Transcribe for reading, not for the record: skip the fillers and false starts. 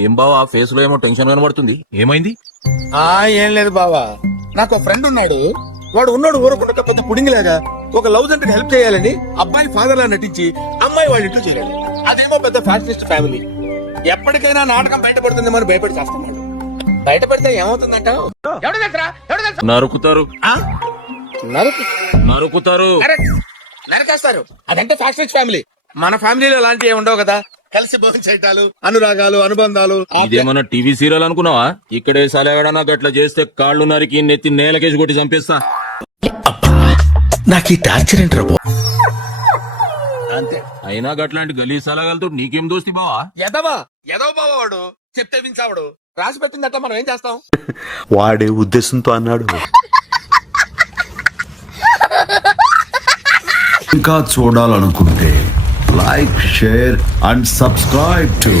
ఏం బావా ఫేస్ లో ఏమో టెన్షన్ కనబడుతుంది, ఏమైంది? ఏం లేదు బావా, నాకు ఫ్రెండ్ ఉన్నాడు. వాడు ఊరకుండా పెద్ద పుడింగిలాగా ఒక లవ్ జంటకి హెల్ప్ చేయాలని అబ్బాయి ఫాదర్ లా నటించి అమ్మాయి వాళ్ళ ఇంట్లో చేరాడు. అదేమో పెద్ద ఫ్యాషనిస్ట్ ఫ్యామిలీ. ఎప్పటికైనా నాటకం బయటపడుతుందేమో అని భయపడి చేస్తున్నాడు. బయటపడితే ఏమవుతుందంట? నరుకుతారు. నరుకుతారు, నరకేస్తారు. అదంటే ఫ్యాషనిస్ట్ ఫ్యామిలీ. మన ఫ్యామిలీలో అలాంటివి ఏమి ఉండవు కదా. కలిసి భోజనం చేయటాలు, అనురాగాలు, అనుబంధాలు. ఇదేమన్నా టీవీ సీరియల్ అనుకున్నావా? ఇక్కడే సలగడనా గట్ల చేస్తే కాళ్ళు నరికి నెత్తి నేలకేసి కొట్టి చంపేస్తా. నాకు ఈ టార్చర్ ఏంట్రా అంతే. అయినా గట్లాంటి గలీ సలగాలతో నీకేం దోస్తి బావా? ఎదవ బావా వాడు. చెప్తే వించావాడు. రాసి పెట్టింది అట్లా మనం ఏం చేస్తాం? వాడే ఉద్దేశంతో అన్నాడు. ఇంకా చూడాలనుకుంటే like, share and subscribe to